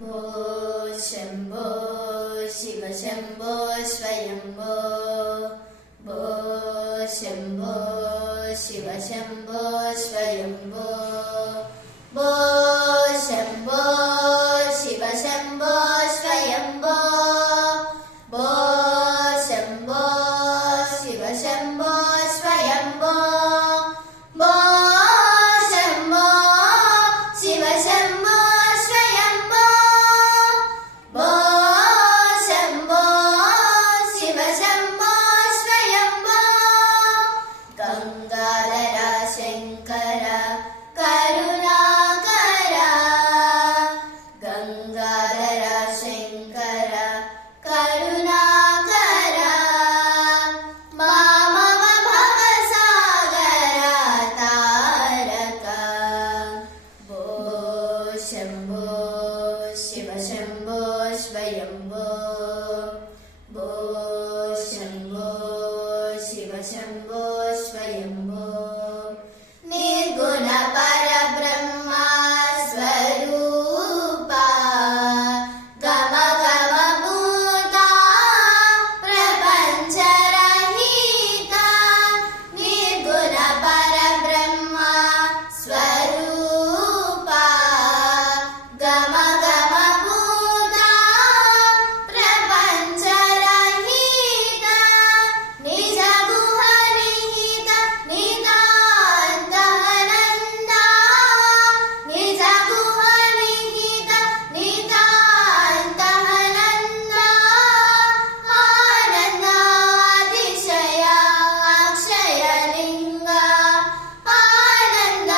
भो शम्भो शिव शम्भो स्वयम्भो भो शम्भो शिव शम्भो स्वयम्भो भो शम्भो शिव शम्भो स्वयम्भो भो शम्भो शिव शम्भो स्वयम्भो भो शम्भो शिव शम्भो स्वयम्भो भो शम्भो शिव शम्भो स्वयम्भो गंगाधर शंकर करुणाकर गंगाधर शंकर करुणाकर मामव भवसागर तारक भो शम्भो शिव शम्भो स्वयम्भो भो शम्भो शिव शम्भो स्वयम्भो निर्गुण परब्रह्म स्वरूपा गम गम भूता प्रपंच रहिता निर्गुण परब्रह्म स्वरूपा गम गम भूता प्रपंच रहिता निज गुह निहित नितान्तनन्दा निज गुह निहित नितान्तनन्दा आनन्दातिशय अक्षयलिङ्ग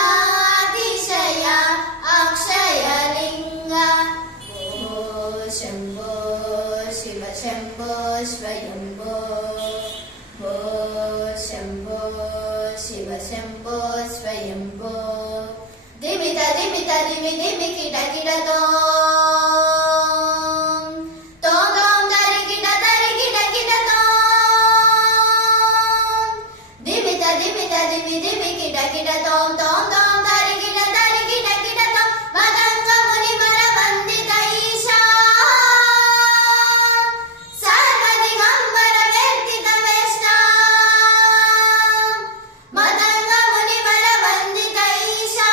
आनन्दातिशय अक्षयलिङ्ग भो शम्भो शिव शम्भो स्वयम्भो भो शम्भो शिव शम्भो स्वयम्भो दिमित दिमित दिमि दिमि किट किट तों तों तरि किट किट तों दिमित दिमित दिमि दिमि किट तों तों तरि किट किट तों मदङ्ग मुनिवर वन्दित ईशा सर्वदिगम्बर कीर्तित वेष्टा मदङ्ग मुनिवर वन्दित ईशा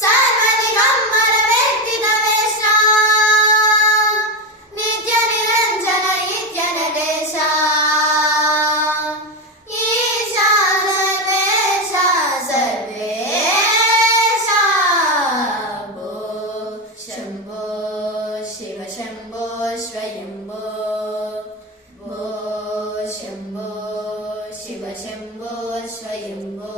सर्वदिगम्बर कीर्तित वेष्टा नित्य निरञ्जन नित्य नटेशा ईशा सर्वेशा सर्वेशा भो शम्भो शिव शम्भो स्वयम्भो भो शम्भो शिव शम्भो स्वयम्भो